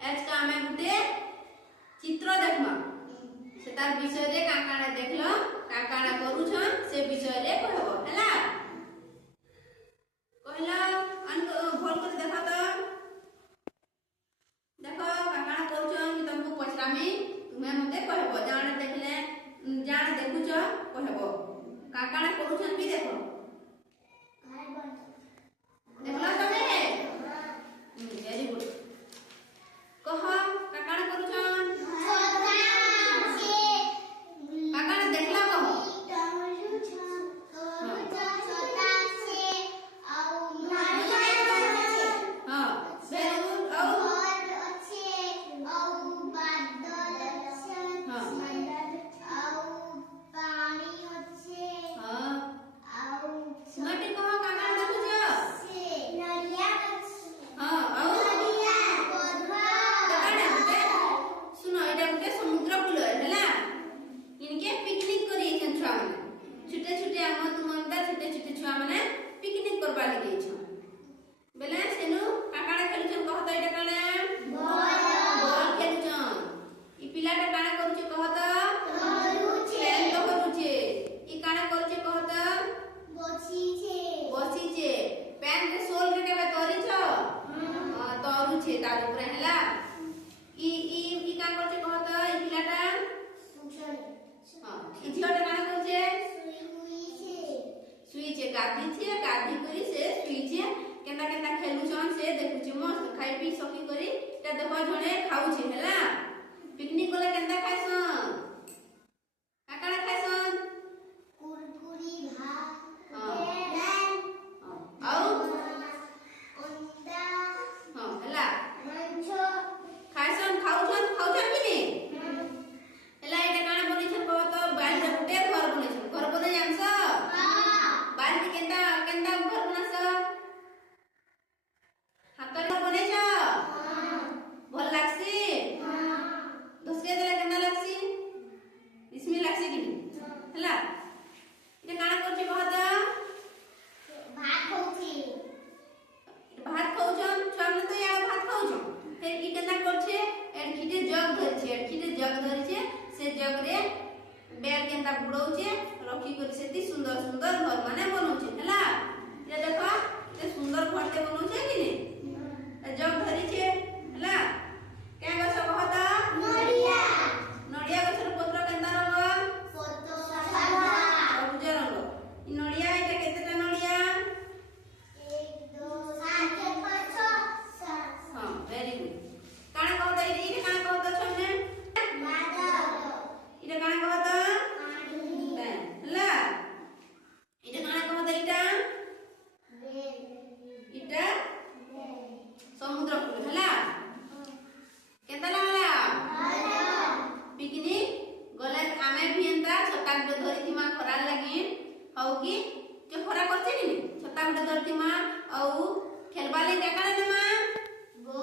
आज का हमें गुटे चित्र देखमा से तार विषय रे काकाना देखलो काकाना करूछन से विषय रे कहबो हला कहला अन भल कर देखा तो देखो काकाना करूछन कि तुमको पछरामी तुम्हें मते कहबो जाने देखले जाने देखुछ कहबो काकाना करूछन भी देखो देखला तमे वेरी गुड कह काकाना करूछन काकाना देखला कह तार ऊपर हैला ई का करछे कहत ई पिलाटा हां ई झियोटा काना करछे सुईछे गाधी करी से सुईछे केना केना खेलुछन से देखुछे मस्त खाई पी सकी करी ता देखो जणे खाउछे हैला पिकनिक गले केनता खाइसन काकाना खाइसन कुरकुरी भात हां खाउछन कि नहीं एला एटा काना बनिछन कहत बाल रे गुटे घर बनिछन घर बने जानस बाल के केनता केनता घर बनास हाथ घर बनेछ भल लागसी धसके देला केनता लागसी इसमें लागसी कि हला एटा काना करछ कहत भात खाउछन छामने तो या भात खाउछन फिर की केनता करछे एडखिटे जग धरिछे से जग रे बेल केनता बुड़ौछे रखी कर सेती सुंदर सुंदर घर माने बनौछे हला ये देखो ते सुंदर घरते बनौछे कि नहीं जग धरिछे हला के गछ कहता नडिया गछर पत्र केनता रंग सबुज रंग ई नडिया एटा केतेटा नडिया 1 2 3 4 5 6 हां वेरी गुड काना कहता इटे काना कहता छने मादर इटे काना कहता हला इटे काना कहता इटा समुद्र कूल हला केता लागला पिकनिक गले आमे भी एंता छता गुटे धरिथिमा खरा लागि हौ कि के खरा करछे कि छता गुटे धरिथिमा औ खेलबा ले काका नेमा गो